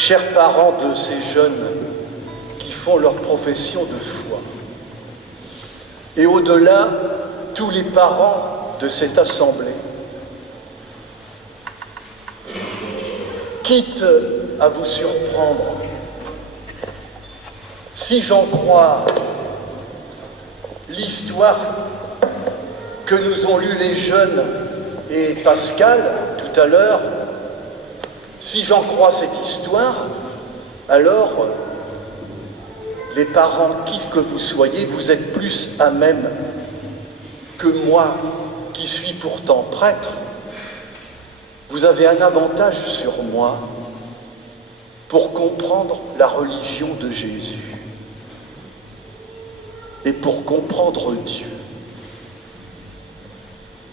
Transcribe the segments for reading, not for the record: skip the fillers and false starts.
chers parents de ces jeunes qui font leur profession de foi, et au-delà, tous les parents de cette assemblée, quitte à vous surprendre, si j'en crois l'histoire que nous ont lue les jeunes et Pascal tout à l'heure, si j'en crois cette histoire, alors les parents, qui que vous soyez, vous êtes plus à même que moi, qui suis pourtant prêtre. Vous avez un avantage sur moi pour comprendre la religion de Jésus et pour comprendre Dieu.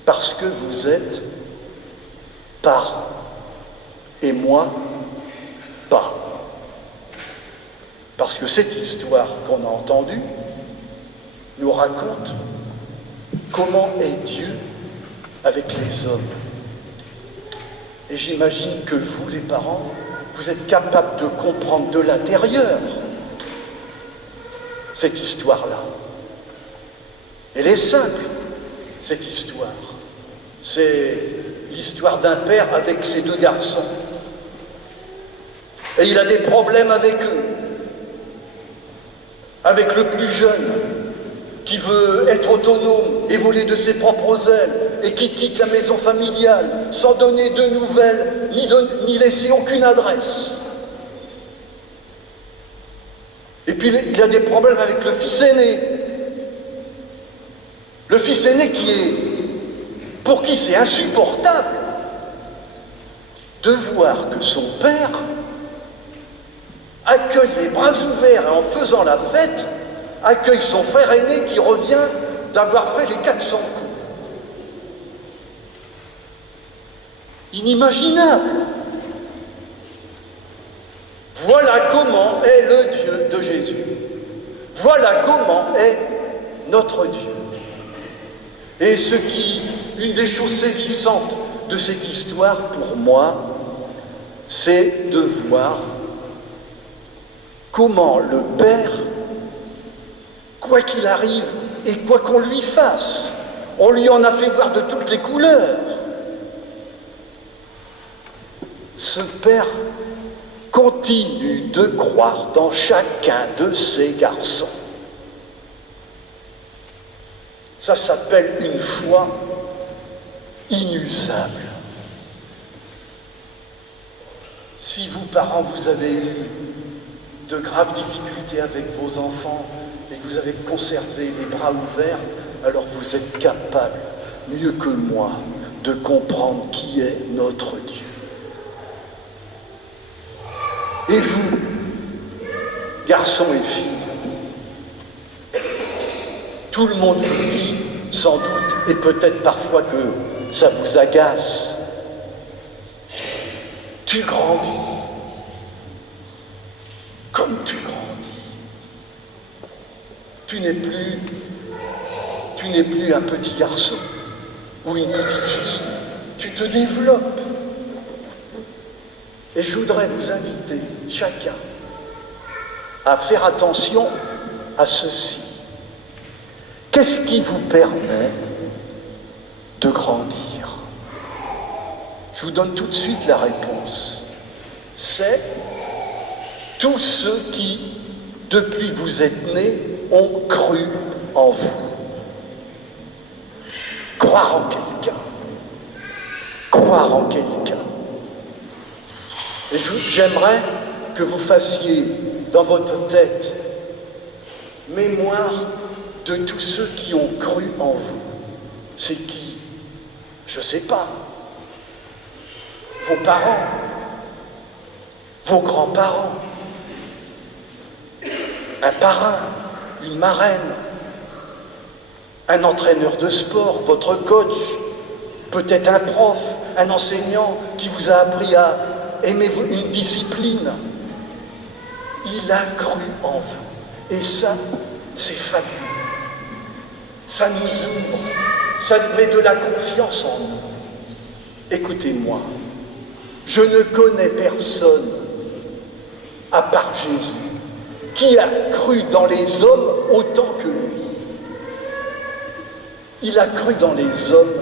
Parce que vous êtes parents et moi, pas. Parce que cette histoire qu'on a entendue nous raconte comment est Dieu avec les hommes. Et j'imagine que vous, les parents, vous êtes capables de comprendre de l'intérieur cette histoire-là. Elle est simple, cette histoire. C'est l'histoire d'un père avec ses deux garçons. Et il a des problèmes avec eux. Avec le plus jeune, qui veut être autonome et voler de ses propres ailes, et qui quitte la maison familiale sans donner de nouvelles, ni laisser aucune adresse. Et puis il a des problèmes avec le fils aîné. Le fils aîné pour qui c'est insupportable de voir que son père accueille les bras ouverts et en faisant la fête, accueille son frère aîné qui revient d'avoir fait les 400 coups. Inimaginable. Voilà comment est le Dieu de Jésus. Voilà comment est notre Dieu. Et une des choses saisissantes de cette histoire pour moi, c'est de voir comment le Père, quoi qu'il arrive et quoi qu'on lui fasse, on lui en a fait voir de toutes les couleurs. Ce Père continue de croire dans chacun de ses garçons. Ça s'appelle une foi inusable. Si vous, parents, vous avez eu de graves difficultés avec vos enfants et que vous avez conservé les bras ouverts, alors vous êtes capable, mieux que moi, de comprendre qui est notre Dieu. Et vous, garçons et filles, tout le monde vous dit, sans doute, et peut-être parfois que ça vous agace, tu grandis. Comme tu grandis, tu n'es plus un petit garçon ou une petite fille, tu te développes. Et je voudrais vous inviter, chacun, à faire attention à ceci. Qu'est-ce qui vous permet de grandir? Je vous donne tout de suite la réponse. C'est tous ceux qui, depuis que vous êtes nés, ont cru en vous. Croire en quelqu'un. Croire en quelqu'un. Et j'aimerais que vous fassiez dans votre tête mémoire de tous ceux qui ont cru en vous. C'est qui? Je ne sais pas. Vos parents, vos grands-parents, un parrain, une marraine, un entraîneur de sport, votre coach, peut-être un prof, un enseignant qui vous a appris à aimer une discipline. Il a cru en vous. Et ça, c'est fabuleux. Ça nous ouvre, ça met de la confiance en nous. Écoutez-moi, je ne connais personne à part Jésus, qui a cru dans les hommes autant que lui. Il a cru dans les hommes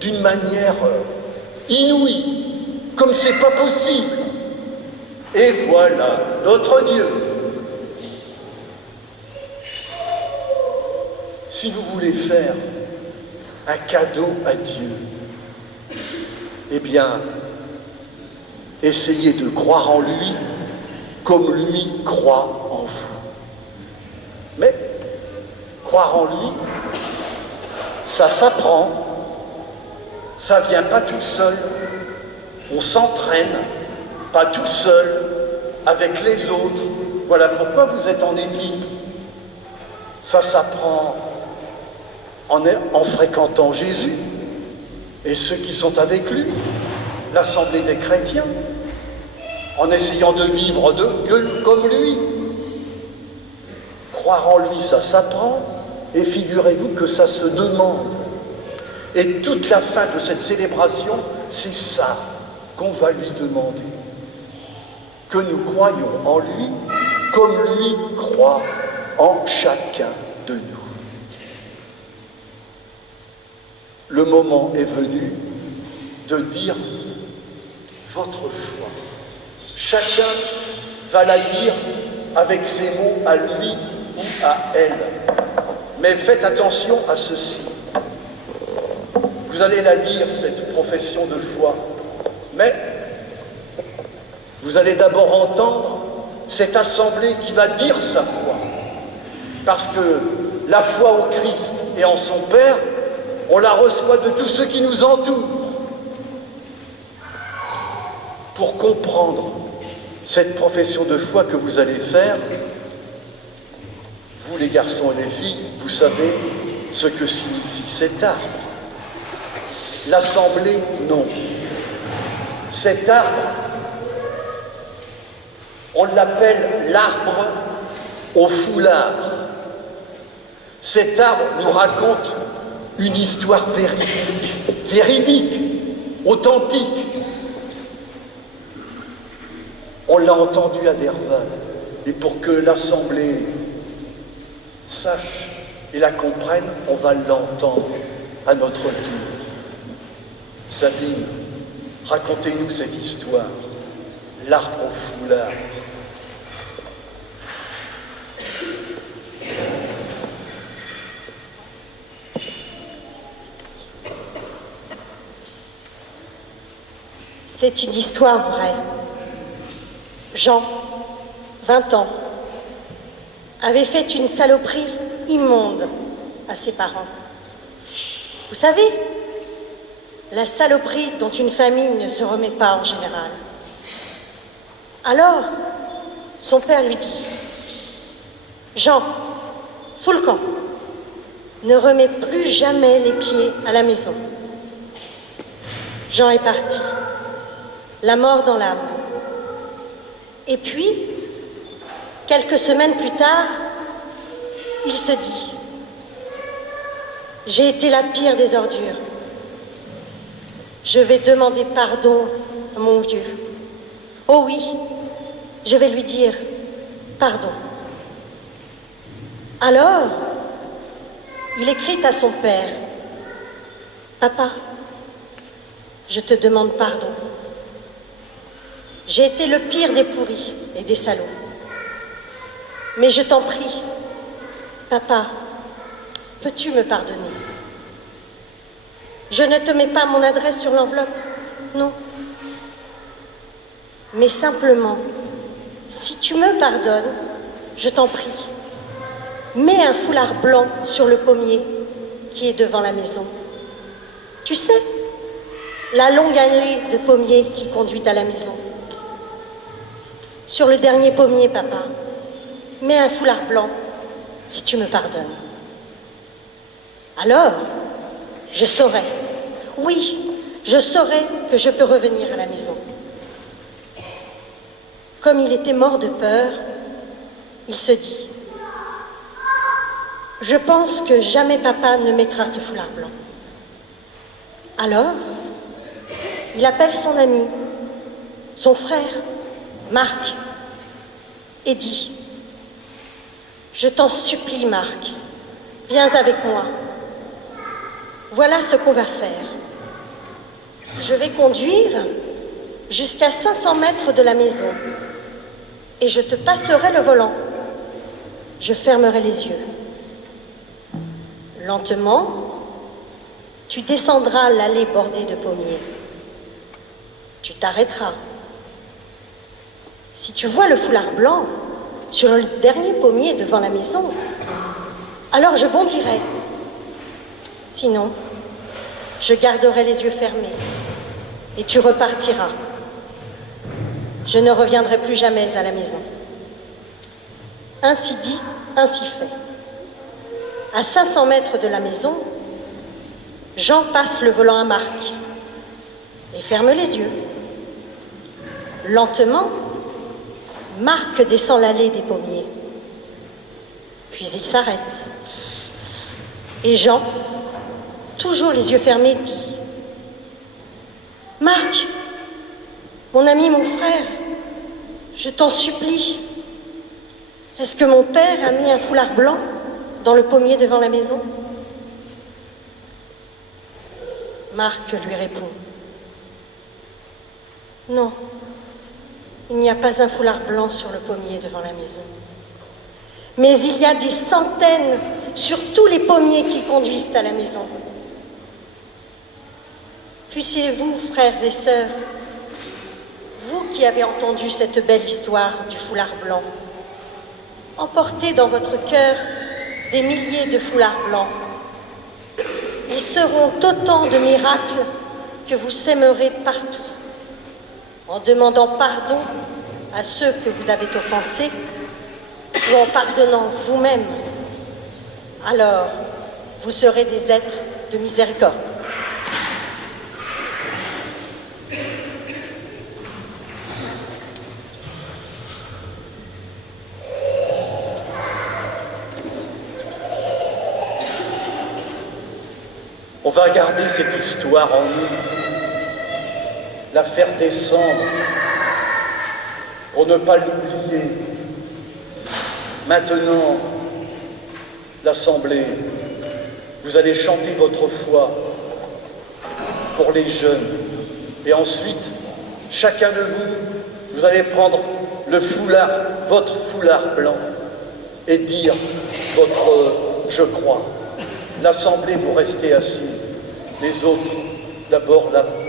d'une manière inouïe, comme c'est pas possible. Et voilà notre Dieu. Si vous voulez faire un cadeau à Dieu, eh bien, essayez de croire en lui comme lui croit en vous. Mais croire en lui, ça s'apprend, ça ne vient pas tout seul. On s'entraîne, pas tout seul, avec les autres. Voilà pourquoi vous êtes en équipe. Ça s'apprend en fréquentant Jésus et ceux qui sont avec lui, l'Assemblée des chrétiens, en essayant de vivre comme lui. Croire en lui, ça s'apprend, et figurez-vous que ça se demande. Et toute la fin de cette célébration, c'est ça qu'on va lui demander. Que nous croyions en lui comme lui croit en chacun de nous. Le moment est venu de dire votre foi. Chacun va la dire avec ses mots à lui ou à elle. Mais faites attention à ceci. Vous allez la dire, cette profession de foi, mais vous allez d'abord entendre cette assemblée qui va dire sa foi. Parce que la foi au Christ et en son Père, on la reçoit de tous ceux qui nous entourent. Pour comprendre cette profession de foi que vous allez faire, vous les garçons et les filles, vous savez ce que signifie cet arbre. L'assemblée, non. Cet arbre, on l'appelle l'arbre au foulard. Cet arbre nous raconte une histoire véridique, authentique. On l'a entendu à Derval. Et pour que l'Assemblée sache et la comprenne, on va l'entendre à notre tour. Sabine, racontez-nous cette histoire, l'arbre au foulard. C'est une histoire vraie. Jean, 20 ans, avait fait une saloperie immonde à ses parents. Vous savez, la saloperie dont une famille ne se remet pas en général. Alors, son père lui dit « Jean, fous le camp, ne remets plus jamais les pieds à la maison. » Jean est parti, la mort dans l'âme. Et puis, quelques semaines plus tard, il se dit « J'ai été la pire des ordures. Je vais demander pardon à mon vieux. Oh oui, je vais lui dire pardon. » Alors, il écrit à son père « Papa, je te demande pardon. J'ai été le pire des pourris et des salauds. Mais je t'en prie, papa, peux-tu me pardonner? Je ne te mets pas mon adresse sur l'enveloppe, non. Mais simplement, si tu me pardonnes, je t'en prie, mets un foulard blanc sur le pommier qui est devant la maison. Tu sais, la longue allée de pommiers qui conduit à la maison. Sur le dernier pommier, papa, mets un foulard blanc, si tu me pardonnes. Alors, je saurai, oui, je saurai que je peux revenir à la maison. Comme il était mort de peur, il se dit « Je pense que jamais papa ne mettra ce foulard blanc. » Alors, il appelle son ami, son frère, Marc, et dit « Je t'en supplie, Marc, viens avec moi. Voilà ce qu'on va faire. Je vais conduire jusqu'à 500 mètres de la maison et je te passerai le volant. Je fermerai les yeux. Lentement, tu descendras l'allée bordée de pommiers. Tu t'arrêteras. Si tu vois le foulard blanc sur le dernier pommier devant la maison, alors je bondirai. Sinon, je garderai les yeux fermés et tu repartiras. Je ne reviendrai plus jamais à la maison. » Ainsi dit, ainsi fait. À 500 mètres de la maison, Jean passe le volant à Marc et ferme les yeux. Lentement, Marc descend l'allée des pommiers. Puis il s'arrête. Et Jean, toujours les yeux fermés, dit « Marc, mon ami, mon frère, je t'en supplie, est-ce que mon père a mis un foulard blanc dans le pommier devant la maison ?» Marc lui répond « Non, il n'y a pas un foulard blanc sur le pommier devant la maison. Mais il y a des centaines sur tous les pommiers qui conduisent à la maison. Puissiez-vous, frères et sœurs, vous qui avez entendu cette belle histoire du foulard blanc, emporter dans votre cœur des milliers de foulards blancs. Ils seront autant de miracles que vous sèmerez partout, en demandant pardon à ceux que vous avez offensés ou en pardonnant vous-même. Alors, vous serez des êtres de miséricorde. On va garder cette histoire en nous, la faire descendre pour ne pas l'oublier. Maintenant, l'Assemblée, vous allez chanter votre foi pour les jeunes. Et ensuite, chacun de vous, vous allez prendre le foulard, votre foulard blanc, et dire votre « je crois ». L'Assemblée, vous restez assis. Les autres, d'abord là-bas.